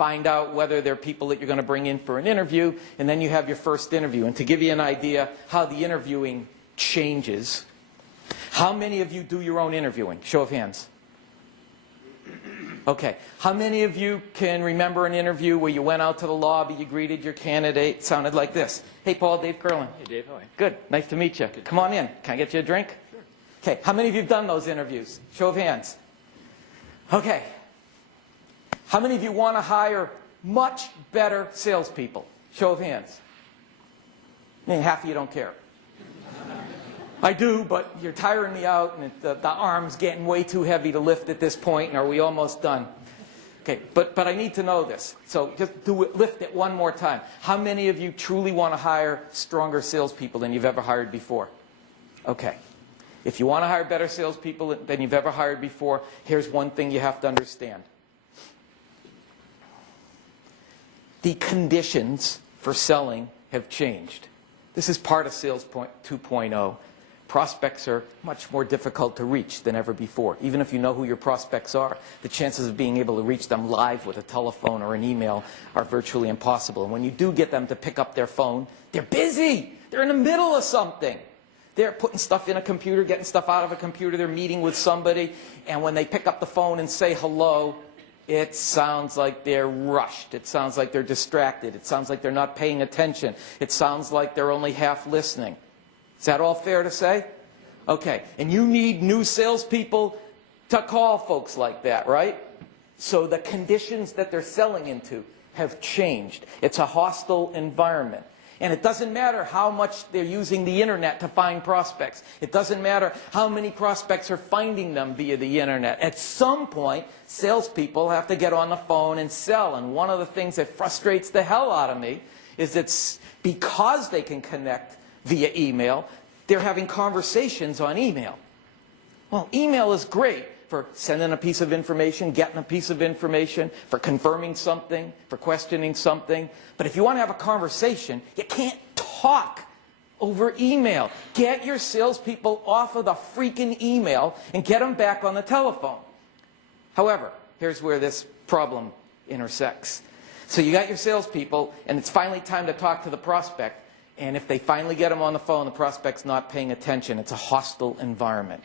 find out whether they're people that you're going to bring in for an interview, and then you have your first interview. And to give you an idea how the interviewing changes, how many of you do your own interviewing? Show of hands. Okay. How many of you can remember an interview where you went out to the lobby, you greeted your candidate, it sounded like this? Hey, Paul, Dave Kurlan. Hey, Dave. How are you? Good. Nice to meet you. Good. Come on in. Can I get you a drink? Sure. Okay. How many of you have done those interviews? Show of hands. Okay. How many of you want to hire much better salespeople? Show of hands. Half of you don't care. I do, but you're tiring me out, and the arm's getting way too heavy to lift at this point, and are we almost done? Okay, but I need to know this. So just lift it one more time. How many of you truly want to hire stronger salespeople than you've ever hired before? Okay. If you want to hire better salespeople than you've ever hired before, here's one thing you have to understand. The conditions for selling have changed. This is part of Sales 2.0. Prospects are much more difficult to reach than ever before. Even if you know who your prospects are, the chances of being able to reach them live with a telephone or an email are virtually impossible. And when you do get them to pick up their phone, they're busy. They're in the middle of something. They're putting stuff in a computer, getting stuff out of a computer. They're meeting with somebody. And when they pick up the phone and say hello, it sounds like they're rushed. It sounds like they're distracted. It sounds like they're not paying attention. It sounds like they're only half listening. Is that all fair to say? Okay. And you need new salespeople to call folks like that, right? So the conditions that they're selling into have changed. It's a hostile environment. And it doesn't matter how much they're using the internet to find prospects. It doesn't matter how many prospects are finding them via the internet. At some point, salespeople have to get on the phone and sell. And one of the things that frustrates the hell out of me is that because they can connect via email, they're having conversations on email. Well, email is great for sending a piece of information, getting a piece of information, for confirming something, for questioning something. But if you want to have a conversation, you can't talk over email. Get your salespeople off of the freaking email and get them back on the telephone. However, here's where this problem intersects. So you got your salespeople, and it's finally time to talk to the prospect. And if they finally get them on the phone, the prospect's not paying attention. It's a hostile environment.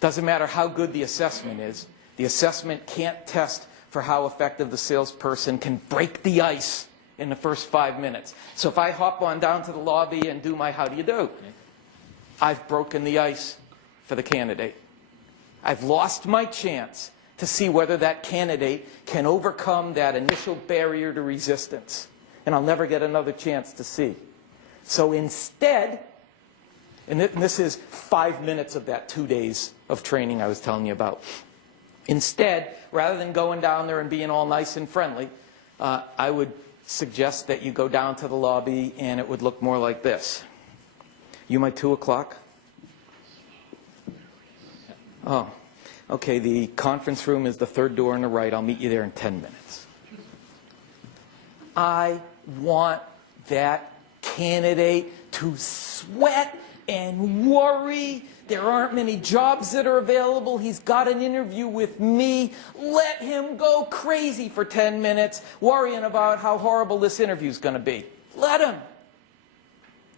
Doesn't matter how good the assessment is. The assessment can't test for how effective the salesperson can break the ice in the first 5 minutes. So if I hop on down to the lobby and do my how do you do, I've broken the ice for the candidate. I've lost my chance to see whether that candidate can overcome that initial barrier to resistance. And I'll never get another chance to see. So instead, and this is 5 minutes of that 2 days of training I was telling you about. Instead, rather than going down there and being all nice and friendly, I would suggest that you go down to the lobby and it would look more like this. You my 2 o'clock? Oh, okay, the conference room is the third door on the right. I'll meet you there in 10 minutes. I want that candidate to sweat and worry. There aren't many jobs that are available. He's got an interview with me. Let him go crazy for 10 minutes worrying about how horrible this interview is going to be. Let him.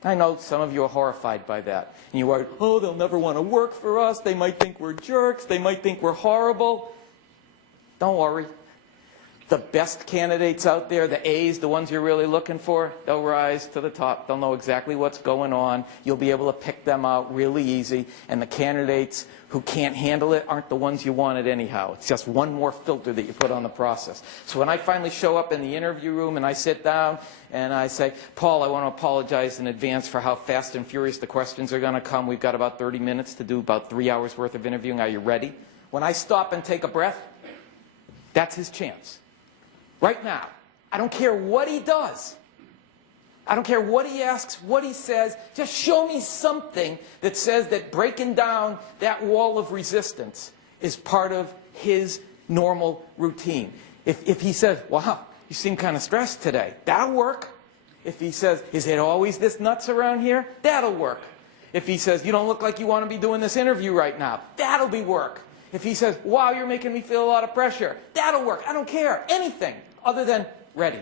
I know some of you are horrified by that. And you worry, oh, they'll never want to work for us. They might think we're jerks. They might think we're horrible. Don't worry. The best candidates out there, the A's, the ones you're really looking for, they'll rise to the top. They'll know exactly what's going on. You'll be able to pick them out really easy. And the candidates who can't handle it aren't the ones you wanted anyhow. It's just one more filter that you put on the process. So when I finally show up in the interview room and I sit down and I say, Paul, I want to apologize in advance for how fast and furious the questions are going to come. We've got about 30 minutes to do about 3 hours worth of interviewing. Are you ready? When I stop and take a breath, that's his chance. Right now. I don't care what he does. I don't care what he asks, what he says. Just show me something that says that breaking down that wall of resistance is part of his normal routine. If he says, wow, you seem kind of stressed today, that'll work. If he says, is it always this nuts around here? That'll work. If he says, you don't look like you want to be doing this interview right now, that'll be work. If he says, wow, you're making me feel a lot of pressure, that'll work. I don't care. Anything other than ready.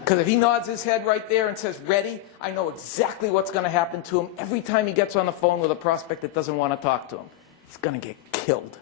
Because if he nods his head right there and says, ready, I know exactly what's going to happen to him every time he gets on the phone with a prospect that doesn't want to talk to him. He's going to get killed.